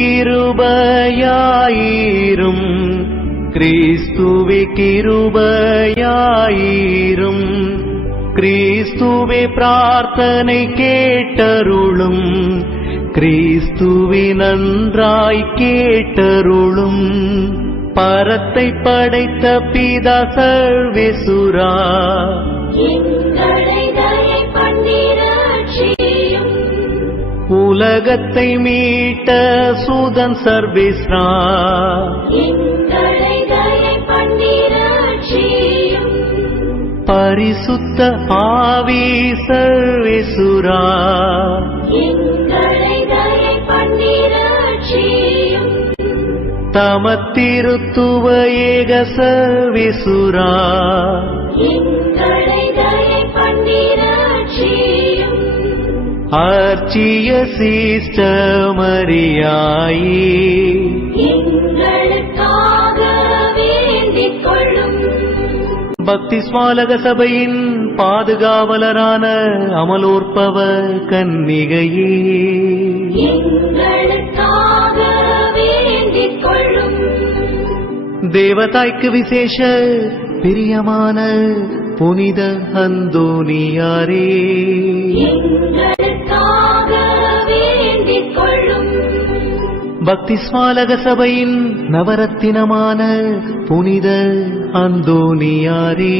கிருபையாயிரும் கிறிஸ்துவே கிருபையாயிரும் கிறிஸ்துவே பிரார்த்தனை கேட்டருளும் கிறிஸ்துவே நன்றாய் கேட்டருளும் பரத்தை படைத்த பிதா சர்வேசுரா உலகத்தை மீட்ட சூதன் சர்வேஸ்வரா பரிசுத்த ஆவி சர்வேசுரா தமத்திருத்துவ ஏக சர்வேசுரா அர்ச்சிய சிஸ்ட மரியாயே பக்தி ஸ்மாலக சபையின் பாதுகாவலரான அமலோற்பவ கன்னிகையே தேவதாய்க்கு விசேஷ பிரியமான புனித அந்தோனியாரே பக்தி ஸ்மாலக சபையின் நவரத்தினமான புனித அந்தோனியாரே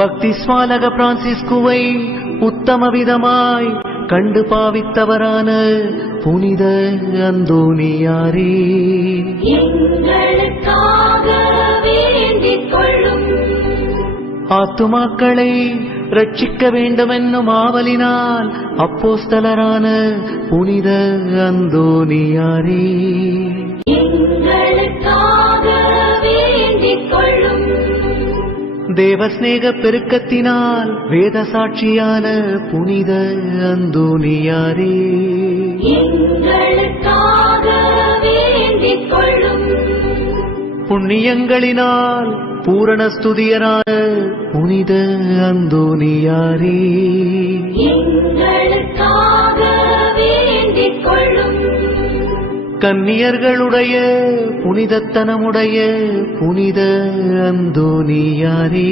பக்தி ஸ்மாலக பிரான்சிஸ்குவை உத்தம விதமாய் கண்டு பாவித்தவரான புனித அந்தோனியாரே ஆத்துமாக்களை ரட்சிக்க வேண்டுமென்னும் ஆவலினால் அப்போஸ்தலரான புனித அந்தோனியாரே தேவஸ்நேக பெருக்கத்தினால் வேத சாட்சியான புனித அந்தோனியாரே புண்ணியங்களினால் பூரண ஸ்துதியரான புனித அந்தோனியாரே கன்னியர்களுடைய புனிதத்தனமுடைய புனித அந்தோனியாரே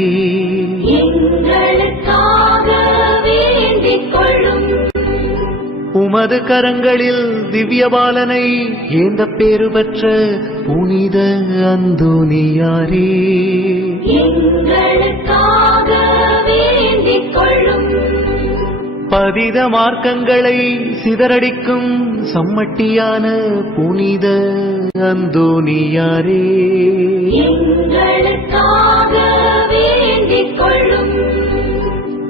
உமது கரங்களில் திவ்யபாலனை ஏந்த பேறு பெற்ற புனித அந்தோனியாரே பதித மார்க்கங்களை சிதறடிக்கும் சம்மட்டியான புனித அந்தோனியாரே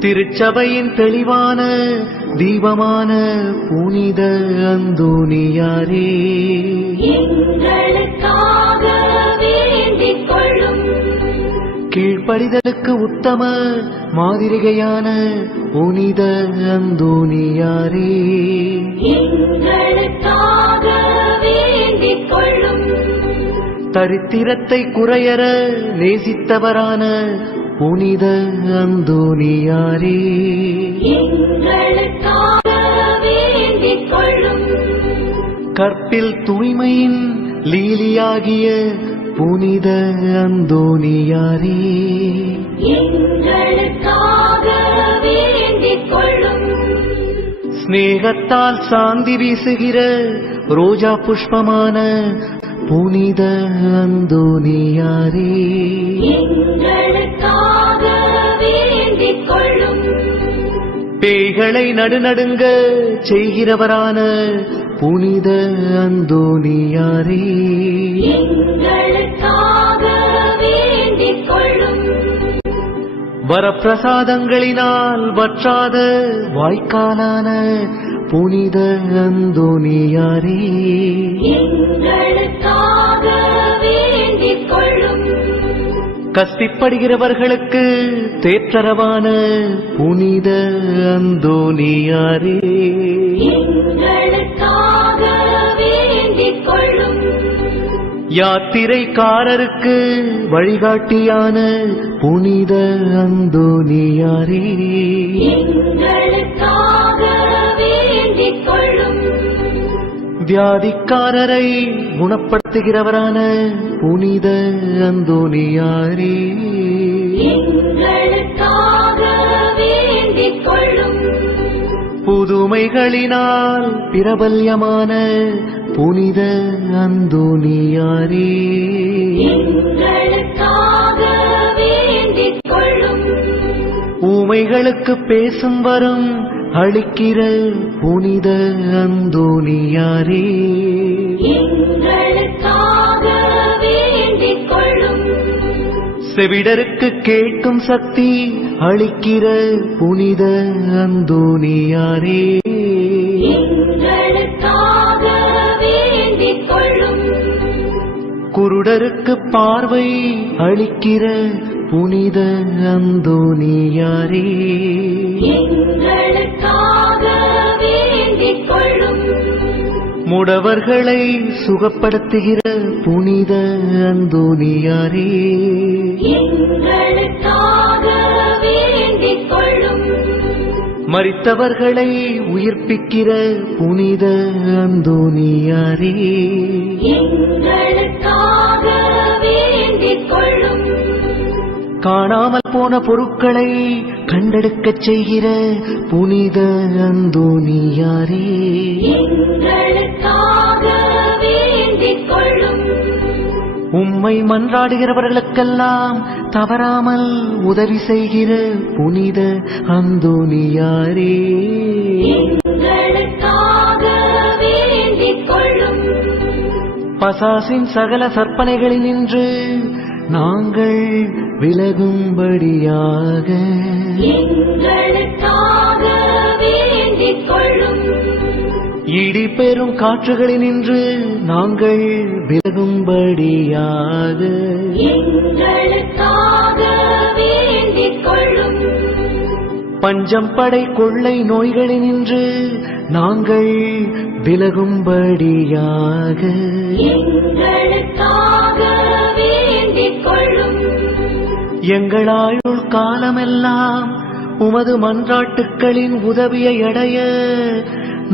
திருச்சபையின் தெளிவான தீபமான புனித அந்தோனியாரே கீழ்ப்படிதலுக்கு உத்தம மாதிரிகையான புனித அந்தோனியாரே தரித்திரத்தை குறையற நேசித்தவரான புனித அந்தோனியாரே கற்பில் தூய்மையின் லீலியாகிய புனித அந்தோனியாரே ஸ்நேகத்தால் சாந்தி வீசுகிற ரோஜா புஷ்பமான புனித அந்தோனியாரே பேய்களை நடுநடுங்க செய்கிறவரான புனித அந்தோனியாரே வரப்பிரசாதங்களினால் வற்றாத வாய்க்காலான புனித அந்தோனியாரே கஷ்டப்படுகிறவர்களுக்கு தேற்றரவான புனித அந்தோனியாரே யாத்திரைக்காரருக்கு வழிகாட்டியான புனித அந்தோனியாரே வியாதிக்காரரை குணப்படுத்துகிறவரான புனித அந்தோனியாரே, எங்களுக்காக வேண்டிக் கொள்ளும். புதுமைகளினால் பிரபல்யமான புனித அந்தோனியாரே, எங்களுக்காக வேண்டிக் கொள்ளும். ஊமைகளுக்கு பேசும் வரம் அளிக்கிற புனித அந்தோனியாரே, எங்களுக்காக வேண்டிக் கொள்ளும். செவிடருக்கு கேட்கும் சக்தி அளிக்கிற புனித அந்தோனியாரே, எங்களுக்காக வேண்டிக் கொள்ளும். குருடருக்கு பார்வை அளிக்கிற புனித அந்தோனியாரே, எங்களுக்காக வேண்டிக் கொள்ளும். முடவர்களை சுகப்படுத்துகிற புனித அந்தோனியாரே, எங்களுக்காக வேண்டிக் கொள்ளும். மரித்தவர்களை உயிர்ப்பிக்கிற புனித அந்தோனியாரே, எங்களுக்காக வேண்டிக் கொள்ளும். காணாமல் போன பொருட்களை கண்டெடுக்கச் செய்கிற புனித அந்தோனியாரே, எங்களுக்காக வேண்டிக் கொள்ளும். உம்மை மன்றாடுகிறவர்களுக்கெல்லாம் தவறாமல் உதவி செய்கிற புனித அந்தோனியாரே, எங்களுக்காக வேண்டிக் கொள்ளும். பசாசின் சகல சற்பனைகளினின்று நாங்கள் விலகும்படியாக எங்களுக்காக வேண்டிக் கொள்ளும். இடி பெரும் காற்றுகளினின்று நாங்கள் விலகும்படியாக எங்களுக்காக வேண்டிக் கொள்ளும். பஞ்சம் படை கொள்ளை நோய்களினின்று நாங்கள் விலகும்படியாக எங்களுக்காக வேண்டிக் கொள்ளும். எங்கள் ஆயுள் காலமெல்லாம் உமது மன்றாட்டுக்களின் உதவியை அடைய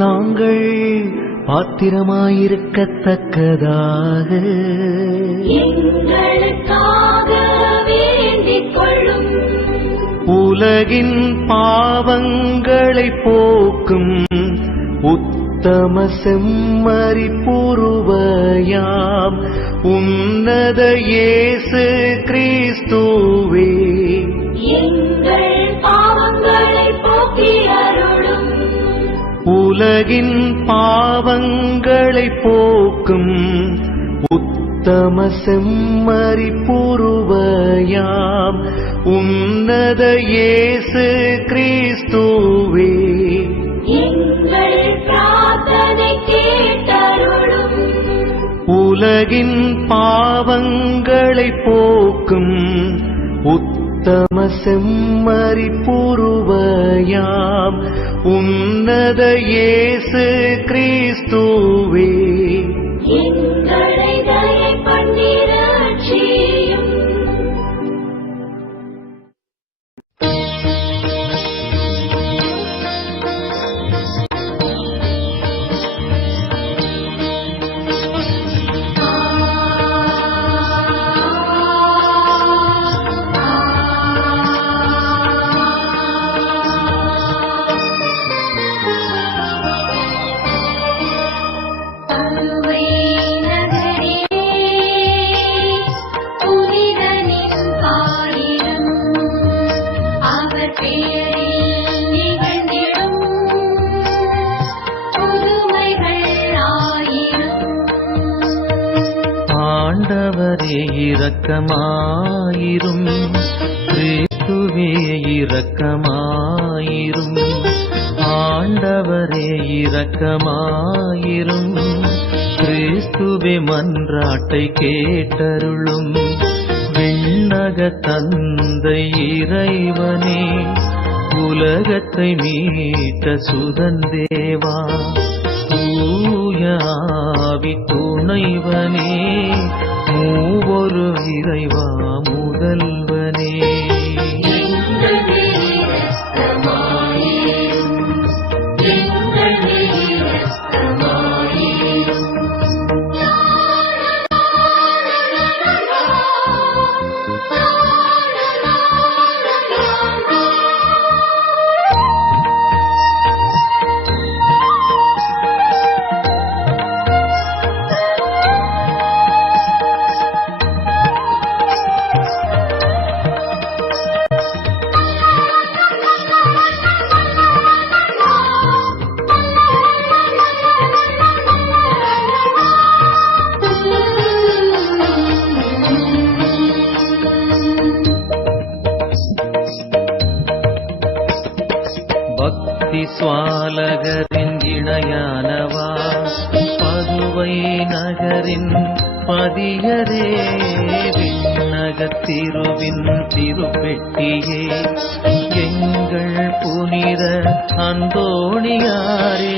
நாங்கள் பாத்திரமாயிருக்கத்தக்கதாக எங்களுக்காக வேண்டிக் கொள்ளும். உலகின் பாவங்களை போக்கும் உத்தம செம்மறி பூர்வயாம் உன்னத இயேசு கிறிஸ்துவே, எங்கள் பாவங்களை போக்கி அருளும். உலகின் பாவங்களை போக்கும் உத்தம செம்மறி பூர்வயாம் உன்னத இயேசு கிறிஸ்துவே, எங்கள் பிரார்த்தனை கேட்டருளும். உலகின் பாவங்களை போக்கும் உத்தம செம்மறி பூர்வயாம் உன்னத இயேசு கிறிஸ்துவே, எங்களை தயை பண்ணி ரட்சியும். ஆண்டவரே இரக்கமாயிரும், கிறிஸ்துவே இரக்கமாயிரும். ஆண்டவரே இரக்கமாயிரும், கிறிஸ்துவே மன்றாட்டை கேட்டருளும். விண்ணக தந்தை இறைவனே, உலகத்தை மீட்ட சுதந்தேவா, தூய ஆவி துணைவனே, மூவொரு இறைவா முதல்வனே. இணையானவா பதுவை நகரின் பதியரே விண்ணகத்திருவின் திருப்பெட்டியே எங்கள் புனித அந்தோணியாரே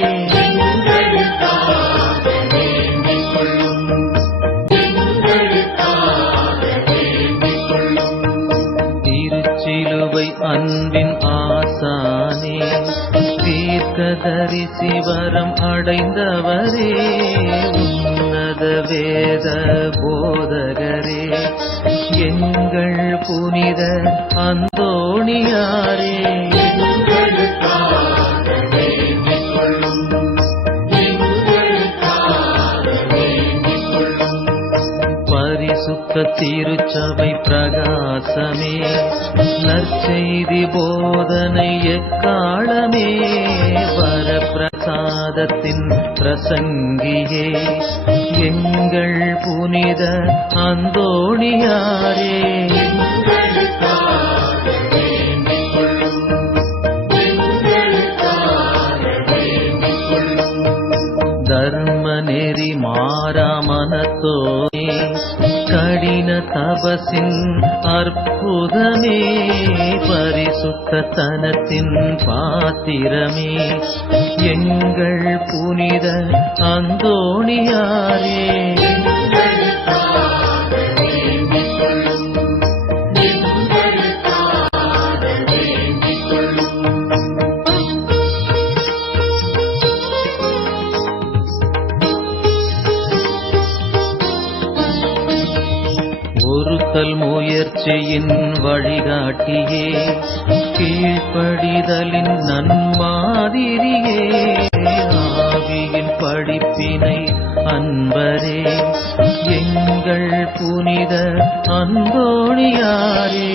திருச்சிலுவை அன்பின் ஆசானே தீர்க்கதரிசி வரம் அடைந்தவரே உன்னத வேத போதகரே எங்கள் புனித அந்தோணியாரே பரிசுத்த திருச்சபை பிரகாசமே நற்செய்தி போதனை எக்காலமே வரப்பிரசாதத்தின் பிரசங்கியே எங்கள் புனித அந்தோணியாரே தர்ம நெறி மாறாமனத்தோனே கடின தபசின் அற்புதமே பரிசுத்த தனத்தின் பாத்திரமே எங்கள் புனித அந்தோணியாரே ஒருத்தல் முயற்சியின் வழிகாட்டியே கீழ்ப்படிதலின் நன்மாதிரியே ஆவியின் படிப்பினை அன்பரே எங்கள் புனித அந்தோணியாரே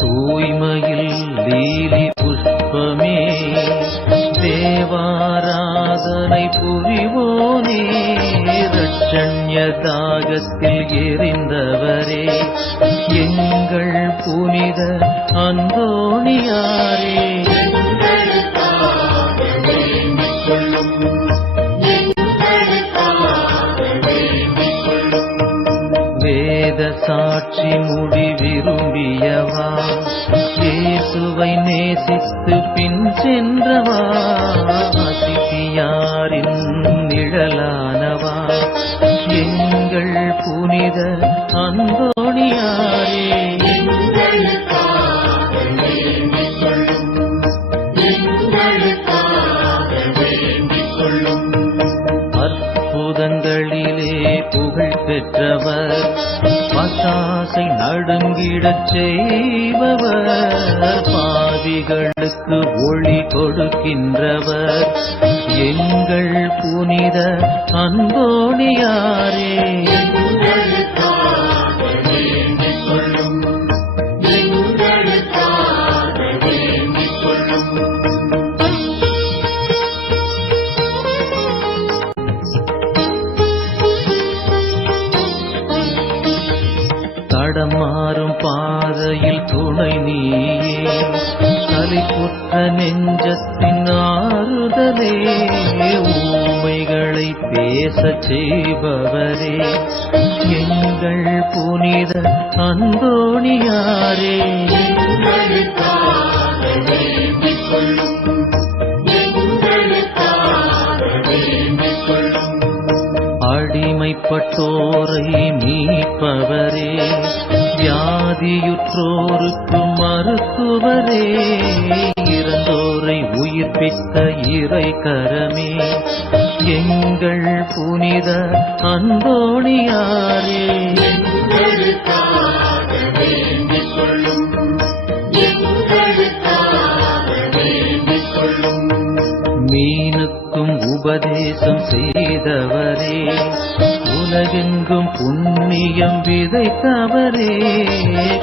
தூய்மையில் லீலி புஷ்பமே தேவாராதனை புரிவோனே ரட்சண்ய தாகத்தில் எரிந்தவரே எங்கள் புனித அந்தோணியாரே வேத சாட்சி முடி விரும்பியவா இயேசுவை நேசித்து பின் சென்றவா அதிதியாரின் நிழலானவா எங்கள் புனித அந்தோணியாரே அற்புதங்களிலே புகழ் பெற்றவர் பசாசை நடுங்கிடச் செய்பவர் பாவிகளுக்கு ஒளி கொடுக்கின்றவர் எங்கள் புனித அந்தோணியாரே தடமாறும் பாதையில் துணை நீயே சலிப்புற்ற நெஞ்சத்தின் ஆறுதலே ஊமைகளை பேசச் செய்பவரே எங்கள் புனித அந்தோணியாரே அடிமைப்பட்டோரை மீட்பவரே வியாதியுற்றோருக்கு மருத்துவரே இறந்தோரை உயிர்ப்பித்த இறை கரமே எங்கள் புனித அந்தோணியாரே மீனுக்கும் உபதேசம் செய்தவரே உலகெங்கும் புண்ணியம் விதைத்தவரே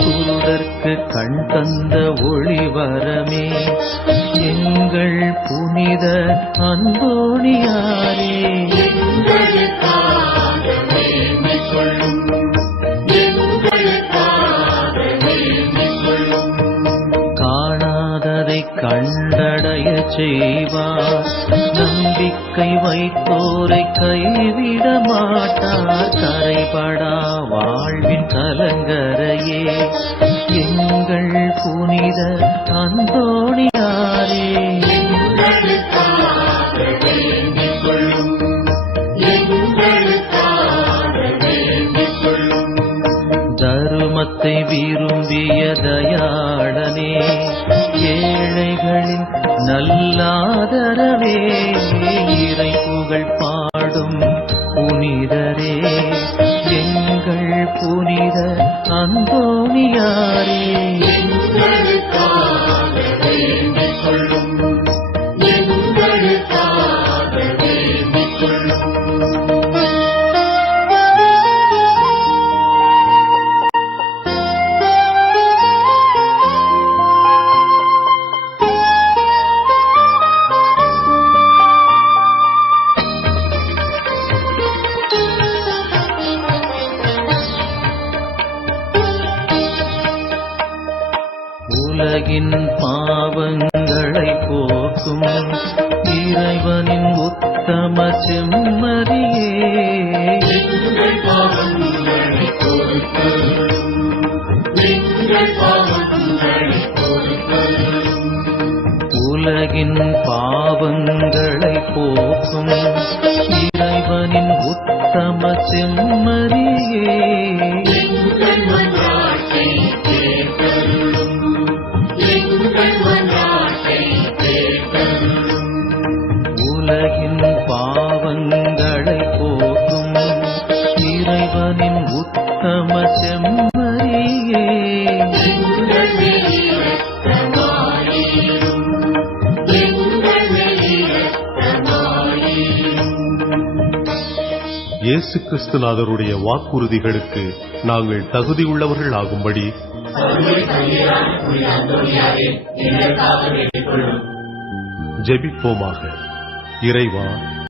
குருடர்க்கு கண் தந்த ஒளிவரமே எங்கள் புனித அந்தோணியாரே காணாததை கண்டடைய செய்வார், நம்பிக்கை வைத்தோரை கைவிட மாட்டார். கரைபடா வாழ்வின் கலங்கரையே எங்கள் புனித அந்தோணியாரே, தருமத்தை விரும்பிய தயாளனே, ஏழைகளின் நல்லாதரவே, இறை புகழ் பாடும் புனிதரே, எங்கள் புனித அந்தோணியாரே, உலகின் பாவங்களை போக்கும் இறைவனின் உத்தம செம்மறியே, உலகின் பாவங்களை போக்கும் இறைவனின் உத்தம செம்மறியே, உலகின் பாவங்களை போக்கும் இறைவனின் உத்தம செம்மறியே, இயேசு கிறிஸ்துநாதருடைய வாக்குறுதிகளுக்கு நாங்கள் தகுதியுள்ளவர்கள் ஆகும்படி ஜெபிப்போமாக. இறைவா,